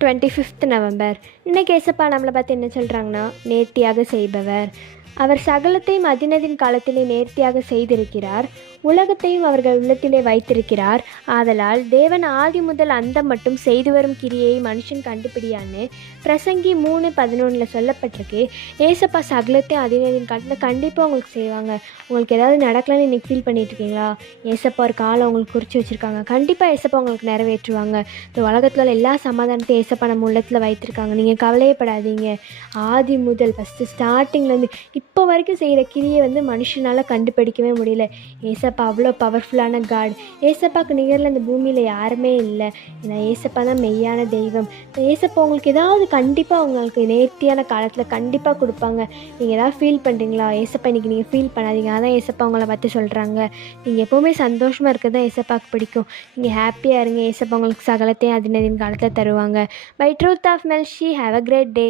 25th November. இன்னைக்கு ஏசப்பா நம்மளை பார்த்து என்ன சொல்கிறாங்கன்னா, நேர்த்தியாக செய்பவர். அவர் சகலத்தையும் அதினதின் காலத்திலே நேர்த்தியாக செய்திருக்கிறார். உலகத்தையும் அவர்கள் உள்ளத்திலே வைத்திருக்கிறார். ஆதலால் தேவன் ஆதி முதல் அந்தம் மட்டும் செய்து வரும் கிரியையை மனுஷன் கண்டுபிடியான்னு பிரசங்கி 3:11 சொல்லப்பட்டிருக்கு. ஏசப்பா சகலத்தையும் அதினதின் காலத்தில் கண்டிப்பாக உங்களுக்கு செய்வாங்க. உங்களுக்கு ஏதாவது நடக்கலான்னு இன்றைக்கி ஃபீல் பண்ணிகிட்ருக்கீங்களா? ஏசப்பா ஒரு காலம் உங்களுக்கு குறித்து வச்சுருக்காங்க. கண்டிப்பாக ஏசப்பா உங்களுக்கு நிறைவேற்றுவாங்க. இந்த உலகத்தில் உள்ள எல்லா சமாதானத்தையும் ஏசப்பா நம்ம உள்ளத்தில் வைத்திருக்காங்க. நீங்கள் கவலையப்படாதீங்க. ஆதி முதல் ஸ்டார்டிங்லேருந்து இப்போ வரைக்கும் செய்கிற கிரியை மனுஷனால் கண்டுபிடிக்கவே முடியல. ஏசப்பா அவ்வளோ பவர்ஃபுல்லான காட். ஏசப்பாவுக்கு நிகரில் இந்த பூமியில் யாருமே இல்லை. ஏன்னா ஏசப்பா தான் மெய்யான தெய்வம். ஏசப்பா உங்களுக்கு ஏதாவது கண்டிப்பாக உங்களுக்கு நேர்த்தியான காலத்தில் கண்டிப்பாக கொடுப்பாங்க. நீங்கள் ஏதாவது ஃபீல் பண்ணுறீங்களா? ஏசப்பா இன்றைக்கி நீங்கள் ஃபீல் பண்ணாதீங்க. அதான் ஏசப்பா உங்களை பற்றி சொல்கிறாங்க. நீங்கள் எப்போவுமே சந்தோஷமாக இருக்கிறது தான் ஏசப்பாவுக்கு பிடிக்கும். நீங்கள் ஹாப்பியாக இருங்க. ஏசப்பா உங்களுக்கு சகலத்தையும் அதினதின் காலத்தில் தருவாங்க. பை ட்ரூத் ஆஃப் மெல்ஷி. Have a great day.